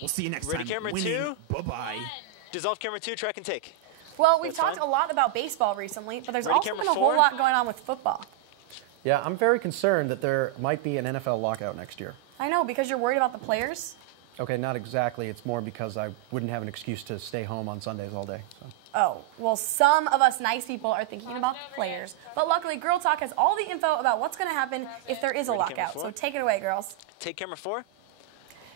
We'll see you next Ready, time. camera Winning. two. Bye-bye. Dissolve camera 2, track and take. Well, we've That's talked fine. a lot about baseball recently, but there's Ready, also camera been a 4. whole lot going on with football. Yeah, I'm very concerned that there might be an NFL lockout next year. I know, because you're worried about the players. Okay, not exactly. It's more because I wouldn't have an excuse to stay home on Sundays all day. So. Oh, well, some of us nice people are thinking about the players. But luckily, Girl Talk has all the info about what's going to happen if there is a Ready, camera lockout. 4. So take it away, girls. Take camera 4.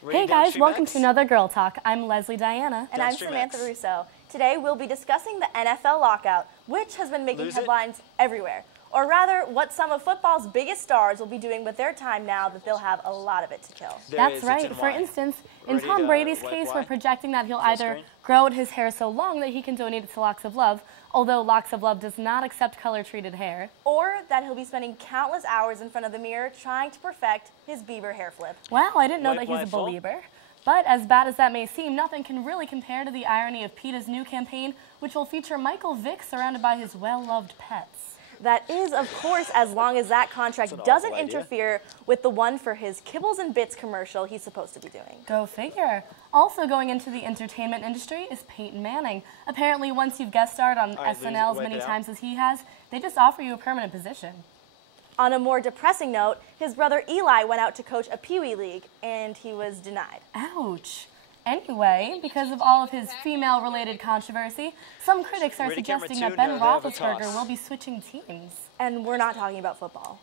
Ready, Hey guys, downstream welcome X. to another Girl Talk. I'm Leslie Diana. And I'm Downstream Samantha X. Russo. Today we'll be discussing the NFL lockout, which has been making Lose it? headlines everywhere. Or rather, what some of football's biggest stars will be doing with their time now that they'll have a lot of it to kill. There That's is, it's right. in For Y. instance, in Ready Tom to Brady's wipe case, Y? we're projecting that he'll Full either screen? grow out his hair so long that he can donate it to Locks of Love, although Locks of Love does not accept color-treated hair. Or that he'll be spending countless hours in front of the mirror trying to perfect his Bieber hair flip. Wow, I didn't know Wipe that he's Y a full? believer. But as bad as that may seem, nothing can really compare to the irony of PETA's new campaign, which will feature Michael Vick surrounded by his well-loved pets. That is, of course, as long as that contract That's an doesn't awful idea. interfere with the one for his Kibbles and Bits commercial he's supposed to be doing. Go figure. Also going into the entertainment industry is Peyton Manning. Apparently, once you've guest starred on All right, lose it, SNL as wipe many it out. times as he has, they just offer you a permanent position. On a more depressing note, his brother Eli went out to coach a Pee Wee league, and he was denied. Ouch. Anyway, because of all of his female-related controversy, some critics are Ready, camera suggesting 2, that Ben no, they have a Roethlisberger toss. will be switching teams. And we're not talking about football.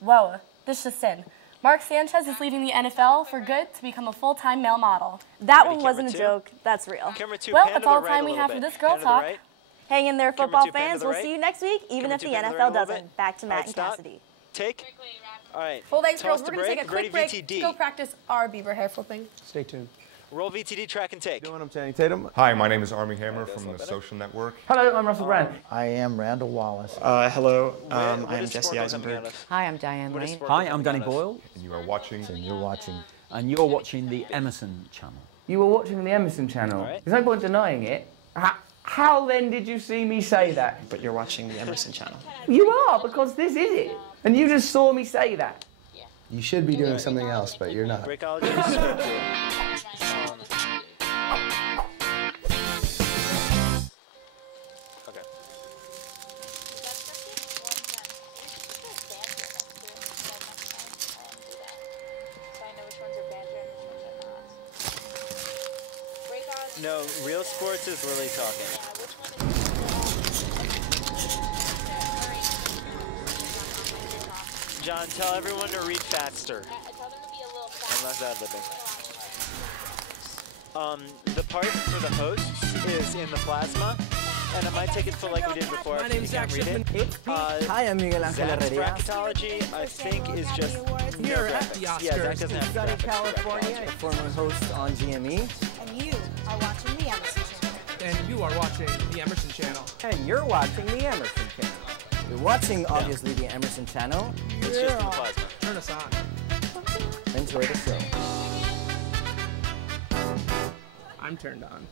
Whoa, this just in. Mark Sanchez is leaving the NFL for good to become a full-time male model. That Ready, one wasn't a camera 2? joke. That's real. Camera 2, Well, pan that's to the all the right time a we little have bit. for this Girl Pan to the Talk. right. Hang in there, Camera football 2, pan to fans. the We'll right. see you next week, even Camera if 2, the pan to the NFL right a little doesn't. bit. Back to All Matt right, and stop. Cassidy. Take. All right. Well, thanks, Toss girls. to We're going to take a break. quick break Ready, to VTD. go practice our Bieber hair flipping. Stay tuned. Roll VTD, track and take. I'm Channing Tatum. Hi, my name is Army Hammer from the Social Network. Hello, I'm Russell Brand. I am Randall Wallace. Hello, What I am is Jesse Sporkle coming Eisenberg. out of? Hi, I'm Diane What is Lane. Sporkle Hi, I'm coming Danny out of? Boyle, And you are watching. And you're watching. and you're watching the Emerson channel. You were watching the Emerson channel. All right. There's no point denying it. How then did you see me say that? But you're watching the Emerson channel. You are, because this is it. And you just saw me say that. You should be doing something else, but you're not. Breakology. Script. Okay. No, real sports is Lily talking. John, tell everyone to read faster. I'm less ad-libbing. The part for the hosts is in the plasma, and I might take it full like we did before. My if you name's can't read it. Hi, I'm Miguel Angel Zach's Herrera. bracketology, I think, is just Here no at the graphics. Yeah, Zach Oscars doesn't in have Southern graphics. California, former host on GME. And you are watching the Emerson Channel. And you are watching the Emerson channel. And you're watching the Emerson channel. You're watching, obviously, the Emerson channel. It's just in the plasma. Turn us on. Enjoy the show. I'm turned on.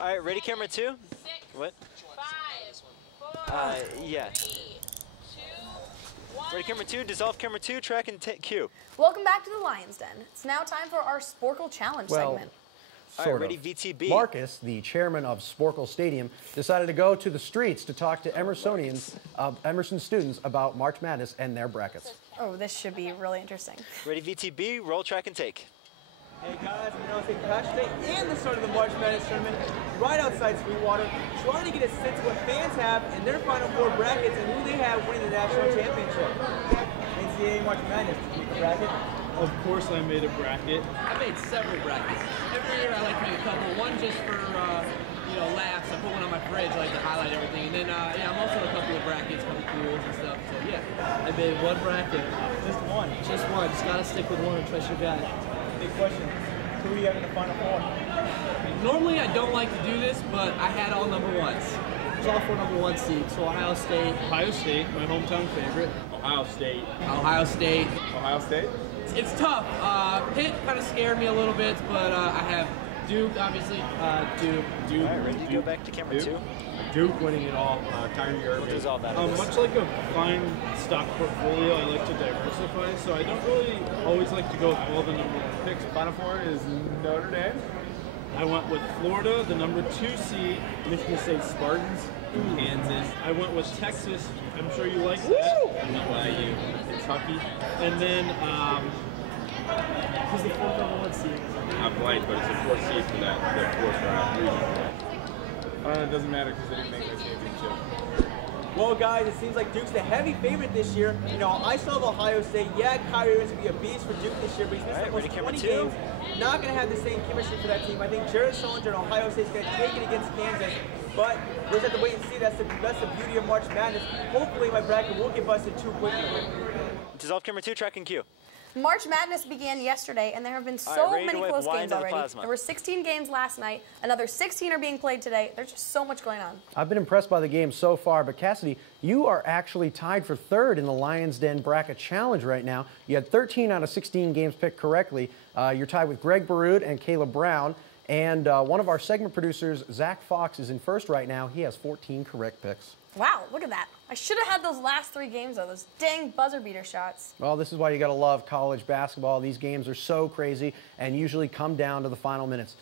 All right, ready, camera 2? What? Yeah. Ready, camera 2, dissolve camera 2, track and cue. Welcome back to the Lion's Den. It's now time for our Sporkle Challenge Well, segment. All Sort right, ready, of. VTB. Marcus, the chairman of Sporkle Stadium, decided to go to the streets to talk to Emersonians, Emerson students about March Madness and their brackets. Oh, this should be really interesting. Ready, VTB, roll, track and take. Hey guys, I'm Noah St. Patrick's Day and the start of the March Madness tournament right outside Sweetwater, trying to get a sense of what fans have in their Final Four brackets and who they have winning the national championship. NCAA March Madness, did you make a bracket? Of course I made a bracket. I made several brackets. Every year I like to make a couple. One just for, laughs. I put one on my fridge, I like to highlight everything. And then, I'm also in a couple of brackets, a couple pools and stuff. So, yeah. I made one bracket. Just one. Just one. Just gotta stick with one and trust your guy. Big question. Who do you have in the Final Four? Normally I don't like to do this, but I had all number ones. Rutgers all 4 #1 seeds. So Ohio State. Ohio State, my hometown favorite. Ohio State. Ohio State. Ohio State? It's tough. Pitt kind of scared me a little bit, but I have Duke, obviously. Duke. All right, ready to go back to camera 2? Duke winning it all. Kyrie Irving. What is all that? Much like a fine stock portfolio, I like to diversify, so I don't really always like to go with all the #1 picks. Final four is Notre Dame. I went with Florida, the #2 seed, Michigan State Spartans, Kansas. I went with Texas. I'm sure you like that. BYU, Kentucky. And then, who's the 4th #1 seed? I blank, but it's a 4th seed for that 4th round region. It doesn't matter because they didn't make the championship. Well, guys, it seems like Duke's the heavy favorite this year. You know, I still have Ohio State. Yeah, Kyrie Irving's going to be a beast for Duke this year, but he's missed almost 20 games. Not going to have the same chemistry for that team. I think Jared Sullinger and Ohio State's going to take it against Kansas, but we'll just have to wait and see. That's the beauty of March Madness. Hopefully, my bracket won't get busted too quickly. Dissolve camera 2, track and cue. March Madness began yesterday, and there have been so right, many ready to close wind games to the already. plasma. There were 16 games last night. Another 16 are being played today. There's just so much going on. I've been impressed by the game so far, but Cassidy, you are actually tied for 3rd in the Lions Den Bracket Challenge right now. You had 13 out of 16 games picked correctly. You're tied with Greg Barud and Caleb Brown. And one of our segment producers, Zach Fox, is in first right now. He has 14 correct picks. Wow, look at that. I should have had those last 3 games, though. Those dang buzzer beater shots. Well, this is why you got to love college basketball. These games are so crazy and usually come down to the final minutes.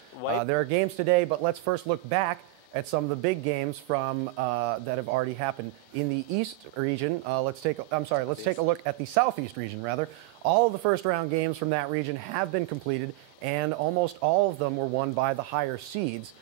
There are games today, but let's first look back at some of the big games from that have already happened in the East region. Let's take a look at the Southeast region, rather. All of the first-round games from that region have been completed, and almost all of them were won by the higher seeds.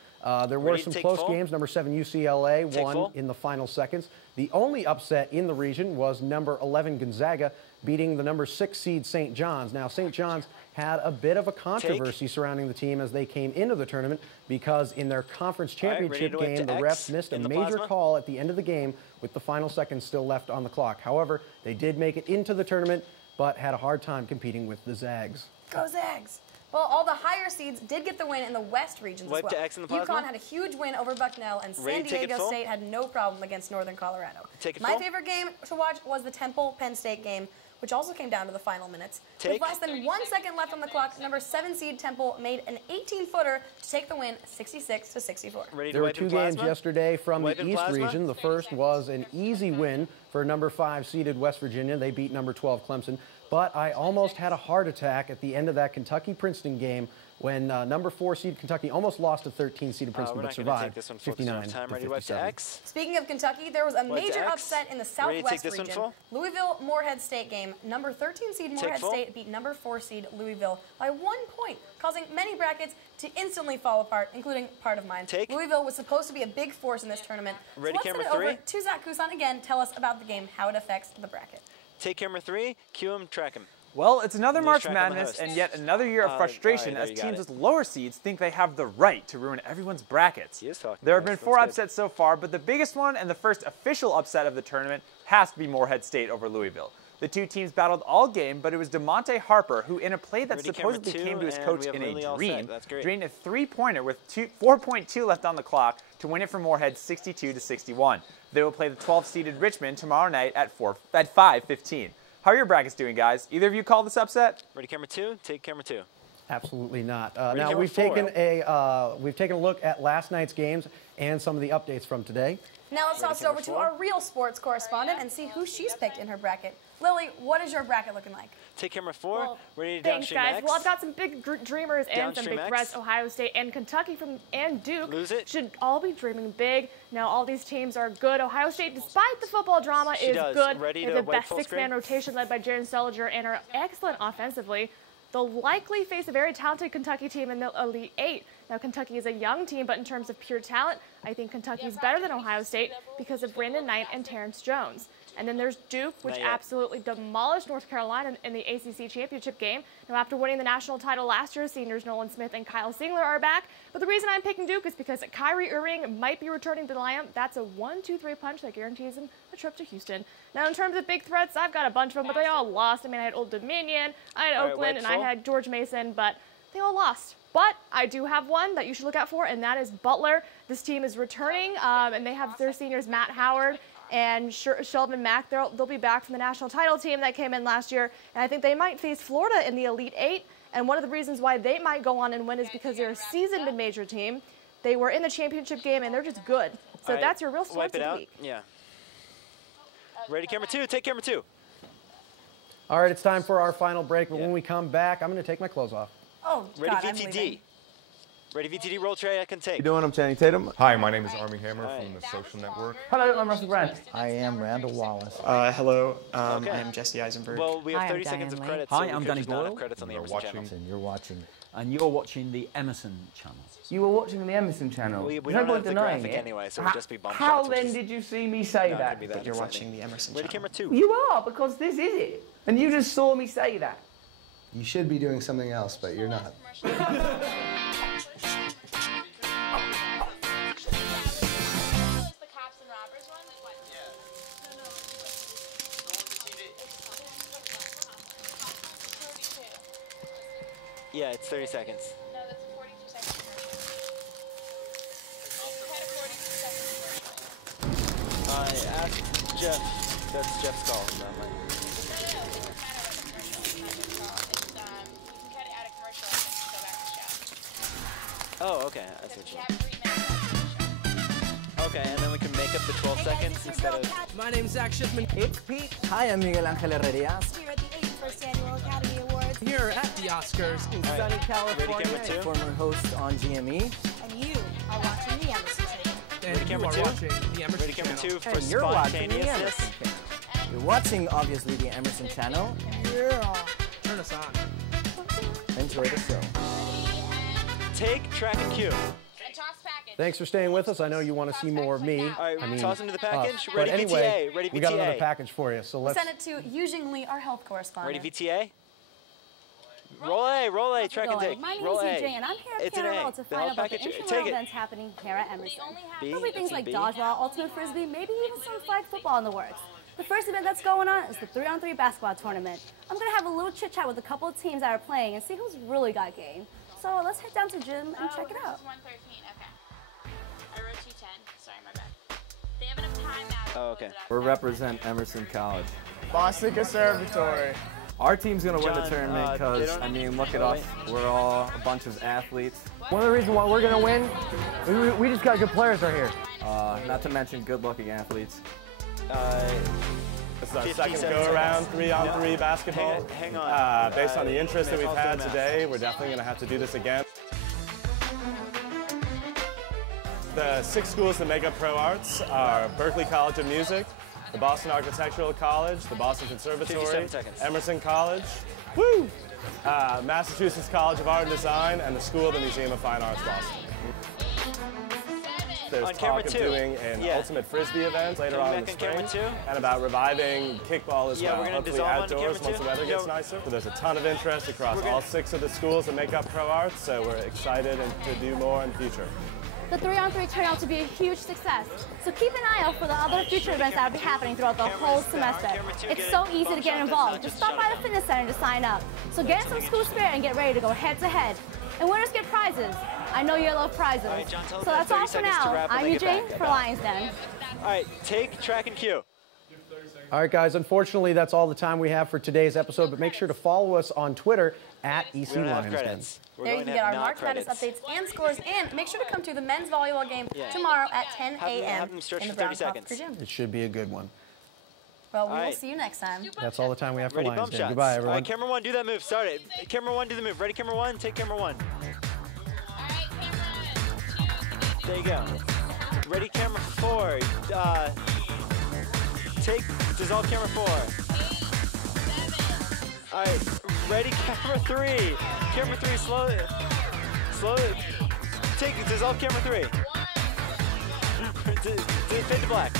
There were some close games. Number 7 UCLA won in the final seconds. The only upset in the region was number 11 Gonzaga beating the number 6 seed St. John's. Now, St. John's had a bit of a controversy surrounding the team as they came into the tournament because in their conference championship game, the refs missed a major call at the end of the game with the final seconds still left on the clock. However, they did make it into the tournament, but had a hard time competing with the Zags. Go Zags! Well, all the higher seeds did get the win in the West regions as well. To X in the plasma. UConn had a huge win over Bucknell, and San Diego State had no problem against Northern Colorado. My favorite game to watch was the Temple-Penn State game, which also came down to the final minutes. With less than 1 second left on the clock, number 7 seed Temple made an 18-footer to take the win 66-64. There were 2 games yesterday from the East region. The first was an easy win for number 5 seeded West Virginia. They beat number 12 Clemson. But I almost had a heart attack at the end of that Kentucky-Princeton game when number 4 seed Kentucky almost lost to 13 seeded Princeton, but survived 59-57. Speaking of Kentucky, there was a major upset in the Southwest region. Louisville-Morehead State game. Number 13 seed Morehead State beat number 4 seed Louisville by 1 point, causing many brackets to instantly fall apart, including part of mine. Louisville was supposed to be a big force in this tournament. So let's send it over to Zach Kusan again. Tell us about the game, how it affects the bracket. Take camera 3, cue him, track him. Well, it's another March Madness and yet another year of frustration as teams with lower seeds think they have the right to ruin everyone's brackets. There have been 4 upsets so far, but the biggest one and the first official upset of the tournament has to be Morehead State over Louisville. The 2 teams battled all game, but it was DeMonte Harper who, in a play that supposedly came to his coach in a dream, drained a 3-pointer with 4.2 left on the clock to win it for Morehead 62-61. They will play the 12-seeded Richmond tomorrow night at 5:15. How are your brackets doing, guys? Either of you call this upset? Ready, camera 2. Take camera 2. Absolutely not. Now we've taken a look at last night's games and some of the updates from today. Now let's toss it over to our real sports correspondent and see who she's picked in her bracket. Lily, what is your bracket looking like? Take camera 4. Ready to Thanks, downstream guys. X. Well, I've got some big dreamers and some Downstream big X. threats. Ohio State and Kentucky and Duke Lose it. should all be dreaming big. Now, all these teams are good. Ohio State, despite the football drama, is good. Ready They to have the wipe best full six-man rotation led by Jaron Sullinger and are excellent offensively. They'll likely face a very talented Kentucky team in the Elite Eight. Now, Kentucky is a young team, but in terms of pure talent, I think Kentucky's better than Ohio State because of Brandon Knight and Terrence Jones. And then there's Duke, which absolutely demolished North Carolina in the ACC championship game. Now, after winning the national title last year, seniors Nolan Smith and Kyle Singler are back. But the reason I'm picking Duke is because Kyrie Irving might be returning to the lineup. That's a 1-2-3 punch that guarantees him a trip to Houston. Now, in terms of big threats, I've got a bunch of them, but they all lost. I mean, I had Old Dominion, I had Oakland, and I had George Mason, but they all lost. But I do have one that you should look out for, and that is Butler. This team is returning, and they have their seniors Matt Howard and Sheldon Mack. They'll be back from the national title team that came in last year, and I think they might face Florida in the Elite Eight. And one of the reasons why they might go on and win is because they're a seasoned mid-major team. They were in the championship game, and they're just good. So that's your real source of the week. Yeah. Ready, camera 2. Take camera 2. All right, it's time for our final break. But when we come back, I'm going to take my clothes off. Oh, Ready, God, VTD. Ready, VTD, roll tray, I can take. How you doing? I'm Channing Tatum. Hi, my name is Armie Hammer from The Social Network. Hello, I'm Russell Brand. I am Randall Wallace. Hello, I'm Jesse Eisenberg. Well, we have 30 seconds of credits. Hi, I'm Danny Boyle. Credits on the Emerson channel. You're watching. And you're watching the Emerson channel. You were watching the Emerson channel. We There's don't no have point the denying graphic it. anyway, so it'll just be bump How shots, then did you see me say that? But you're watching the Emerson Ready, channel. camera 2. You are, because this is it. And you just saw me say that. You should be doing something else, but you're not. Yeah, it's 30 seconds. No, that's 42 seconds. I asked Jeff. That's Jeff's call. Not mine. Oh, okay. I see what you mean. Okay, and then we can make up the 12 seconds instead of... My name's Zach Schiffman. It's Pete. Hi, I'm Miguel Angel Herrerias. Here at the 81st Annual Academy Awards. Here at the Oscars In sunny California, former host on GME. And you are watching the Emerson Channel. And you are watching the Emerson Ready, camera 2 for And you're watching the spontaneousness. Emerson channel. You're watching, obviously, the Emerson channel. Yeah. Turn us on. Enjoy the show. Take, track, and cue. Thanks for staying with us. I know you want to see more of me. All right, I mean, toss into the package. But Ready, anyway, VTA. Ready, VTA. we got another package for you. So We'll let's send it to Yujing Lee, our health correspondent. Ready, VTA. Roll A, roll A, track and take. My name Roll is A. EJ, and I'm here at It's an Canada A. World to The find health out about the package. intramural Take it. events happening here at Emerson. B, There'll be things that's a like B. dodgeball, ultimate frisbee, maybe even some flag football in the works. The first event that's going on is the 3-on-3 basketball tournament. I'm going to have a little chit-chat with a couple of teams that are playing and see who's really got game. So let's head down to gym and check it out. 113, okay. I wrote 210. Sorry, my bad. They have enough time now to Oh, okay. We represent Emerson College. Boston Conservatory. Our team's going to win the John, tournament they because, don't- I mean, look at us. We're all a bunch of athletes. One of the reasons why we're going to win, we just got good players right here. Not to mention good-looking athletes. This is our second go-around 3-on-3 basketball. Hang on. Based on the interest that we've had today, we're definitely going to have to do this again. The 6 schools that make up Pro Arts are Berkeley College of Music, the Boston Architectural College, the Boston Conservatory, 57 seconds. Emerson College, woo! Massachusetts College of Art and Design, and the School of the Museum of Fine Arts, Boston. There's On talk camera of 2. doing an ultimate frisbee event later on in the spring, and about reviving kickball as well. We're gonna Hopefully dissolve on outdoors camera once the 2. weather gets nicer. So there's a ton of interest across all 6 of the schools that make up Pro Arts, so we're excited to do more in the future. The 3-on-3 turned out to be a huge success. So keep an eye out for the other future events that will be happening throughout the whole semester. It's so easy to get involved. Just stop by the fitness center to sign up. So get in some school spirit and get ready to go head to head. And winners get prizes. I know you love prizes. So that's all for now. I'm Eugene for Lions Den. All right, take, track, and cue. All right, guys, unfortunately, that's all the time we have for today's episode, but make sure to follow us on Twitter at EC Lions Den. There you can get our March Madness updates and scores, and make sure to come to the men's volleyball game tomorrow at 10 a.m. in the Brown Coffee Gym. It should be a good one. Well, we will see you next time. That's all the time we have for Ready, Lions bump Den. shots. Goodbye, All everyone. right, camera 1, do that move. Start it. Camera 1, do the move. Ready, camera 1, take camera 1. There you go. Ready, camera 4. Take, dissolve camera 4. All right, ready, camera 3. Camera 3, slow it. Take, dissolve camera 3. Fade to black.